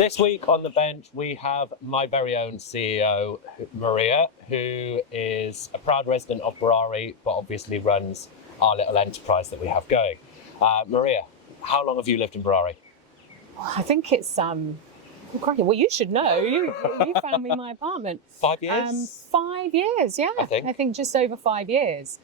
This week on the bench, we have my very own CEO, Maria, who is a proud resident of Barari, but obviously runs our little enterprise that we have going. Maria, how long have you lived in Barari? I think it's well, you should know. You found me my apartment. 5 years? 5 years, yeah. I think just over 5 years.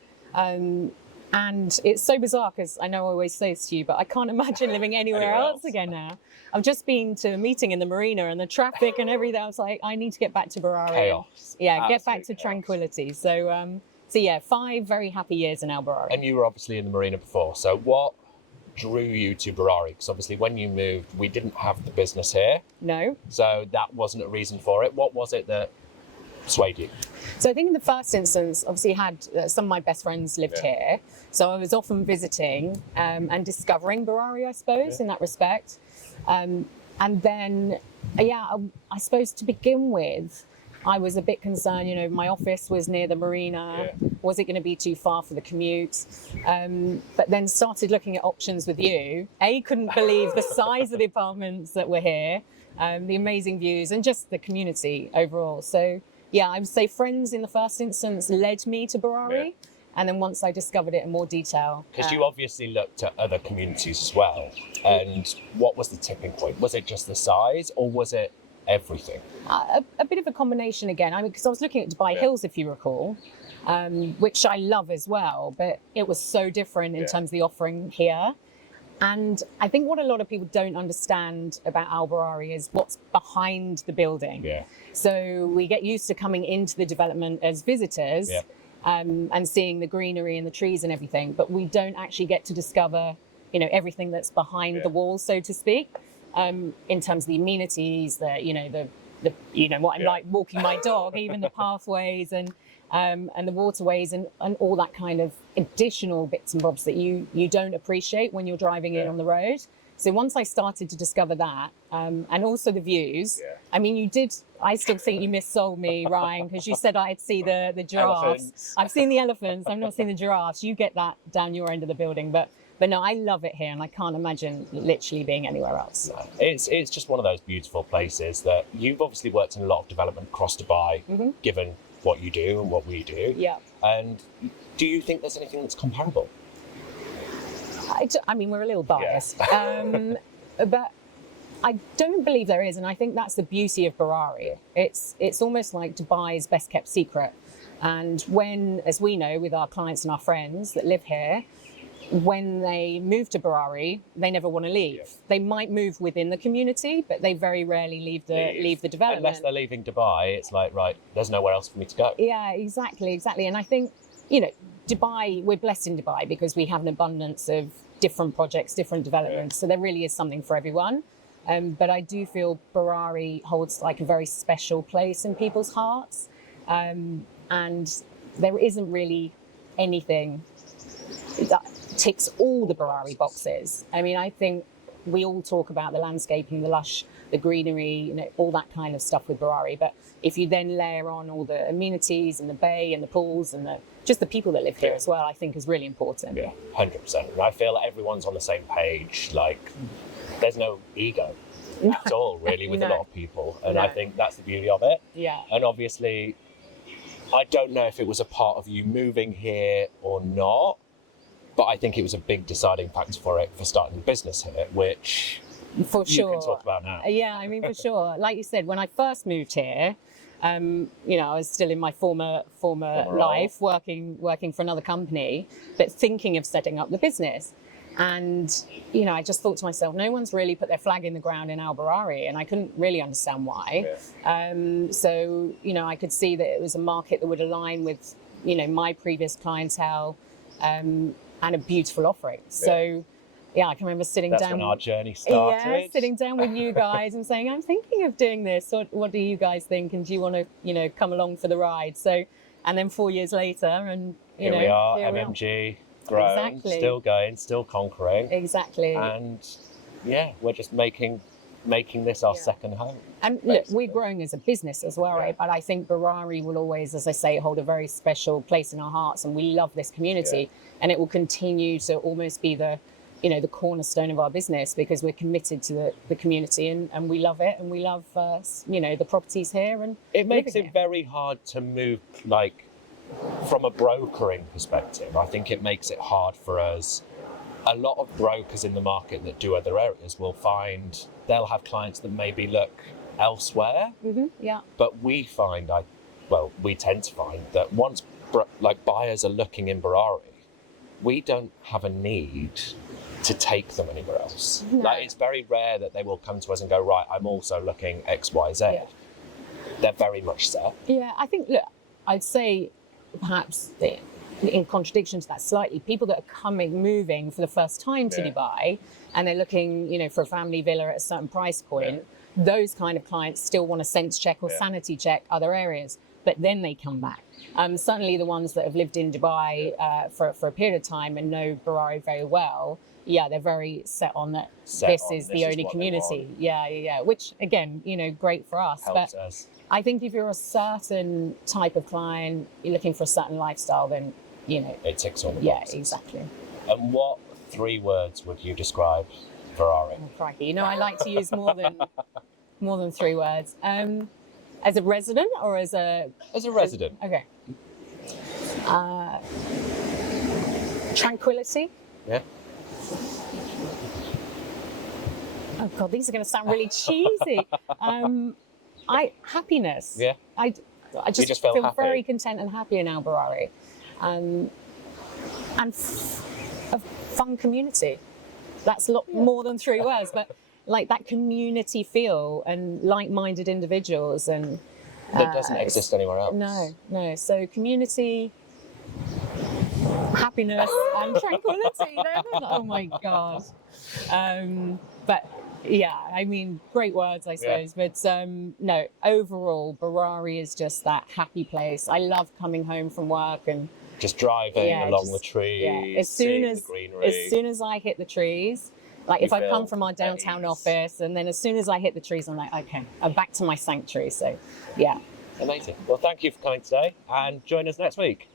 And it's so bizarre because I know I always say this to you, but I can't imagine living anywhere else again now. I've just been to a meeting in the marina and the traffic and everything. I was like, I need to get back to Barari. Chaos. Yeah, Absolute get back to chaos. Tranquility. So yeah, 5 very happy years in Barari. And you were obviously in the marina before. So what drew you to Barari? Because obviously when you moved, we didn't have the business here. No. So that wasn't a reason for it. What was it that swayed you? So I think in the first instance, obviously had some of my best friends lived here. So I was often visiting and discovering Barari, I suppose, in that respect. And then, I suppose to begin with, I was a bit concerned, my office was near the marina. Was it going to be too far for the commute? But then started looking at options with you. Couldn't believe the size of the apartments that were here, the amazing views and just the community overall. So yeah, I would say friends in the first instance led me to Barari. And then once I discovered it in more detail. Because you obviously looked at other communities as well. And what was the tipping point? Was it just the size or was it everything? A bit of a combination again. I mean, because I was looking at Dubai Hills, if you recall, which I love as well, but it was so different in terms of the offering here. And I think what a lot of people don't understand about Al Barari is what's behind the building. So we get used to coming into the development as visitors and seeing the greenery and the trees and everything, but we don't actually get to discover, everything that's behind the walls, so to speak. In terms of the amenities, what I'm like walking my dog, even the pathways and the waterways and all that kind of additional bits and bobs that you don't appreciate when you're driving in on the road. So once I started to discover that, and also the views, I mean, I still think you missold me, Ryan, because you said I'd see the giraffes. Elephants. I've seen the elephants, I've not seen the giraffes. You get that down your end of the building, but no, I love it here and I can't imagine literally being anywhere else. It's just one of those beautiful places that you've obviously worked in a lot of development across Dubai, given what you do and what we do. Yeah. And do you think there's anything that's comparable? I mean, we're a little biased, but I don't believe there is. And I think that's the beauty of Barari. It's almost like Dubai's best kept secret. And when, as we know, with our clients and our friends that live here, when they move to Barari, they never want to leave. They might move within the community, but they very rarely leave the development. Unless they're leaving Dubai, it's like, right, there's nowhere else for me to go. Yeah, exactly. And I think, Dubai, we're blessed in Dubai because we have an abundance of different projects, different developments. So there really is something for everyone. But I do feel Barari holds like a very special place in people's hearts. And there isn't really anything that ticks all the Barari boxes. I mean, I think we all talk about the landscaping, the lush, the greenery, all that kind of stuff with Barari. But if you then layer on all the amenities and the bay and the pools and just the people that live here as well, I think is really important. Yeah, 100%. And I feel like everyone's on the same page. Like, there's no ego at all, really, with a lot of people. And I think that's the beauty of it. Yeah. And obviously, I don't know if it was a part of you moving here or not, but I think it was a big deciding factor for starting the business here, which for sure you can talk about now. Yeah, I mean, for sure. Like you said, when I first moved here, I was still in my former life, working for another company, but thinking of setting up the business. And, I just thought to myself, no one's really put their flag in the ground in Al Barari, and I couldn't really understand why. So, I could see that it was a market that would align with, my previous clientele, and a beautiful offering. So, I can remember sitting down. That's when our journey started. Yeah, sitting down with you guys and saying, I'm thinking of doing this. What do you guys think? And do you want to, come along for the ride? So, and then 4 years later, and here we are, MMG, grown, still going, still conquering. Exactly. And we're just making this our second home. And look, we're growing as a business as well, right? But I think Barari will always, as I say, hold a very special place in our hearts, and we love this community, and it will continue to almost be the the cornerstone of our business, because we're committed to the community, and we love it, and we love the properties here, and it makes living it here. very hard to move, like, from a brokering perspective. I think it makes it hard for us. A lot of brokers in the market that do other areas will find they'll have clients that maybe look elsewhere, Yeah. but we tend to find that once buyers are looking in Barari, we don't have a need to take them anywhere else. No. Like, it's very rare that they will come to us and go, right, I'm also looking XYZ. Yeah. They're very much set. Yeah, I think, look, I'd say perhaps in contradiction to that slightly, people that are moving for the first time to Dubai, and they're looking, for a family villa at a certain price point, those kind of clients still want a sense check or sanity check other areas, but then they come back. Certainly the ones that have lived in Dubai for a period of time and know Barari very well, they're very set on that this is the only community. Yeah. Which, again, great for us. Helps us. I think if you're a certain type of client, you're looking for a certain lifestyle, then, it ticks all the boxes. Yeah, exactly. And what 3 words would you describe Barari? Oh, crikey. I like to use more than 3 words. As a resident or as a... As a resident. Okay. Tranquility. Yeah. Oh God, these are going to sound really cheesy. Happiness. Yeah. I just feel feel happy. very content and happy in Al Barari, and a fun community. That's a lot more than 3 words, but like that community feel and like-minded individuals, and that doesn't exist anywhere else. No. So community, happiness, and tranquility. Oh my God. But yeah, I mean, great words, I suppose. But no, overall, Barari is just that happy place. I love coming home from work and just driving along the trees, the greenery. As soon as I hit the trees, like if I come from our downtown office, and then as soon as I hit the trees, I'm like, okay, I'm back to my sanctuary. So, yeah. Amazing. Well, thank you for coming today, and join us next week.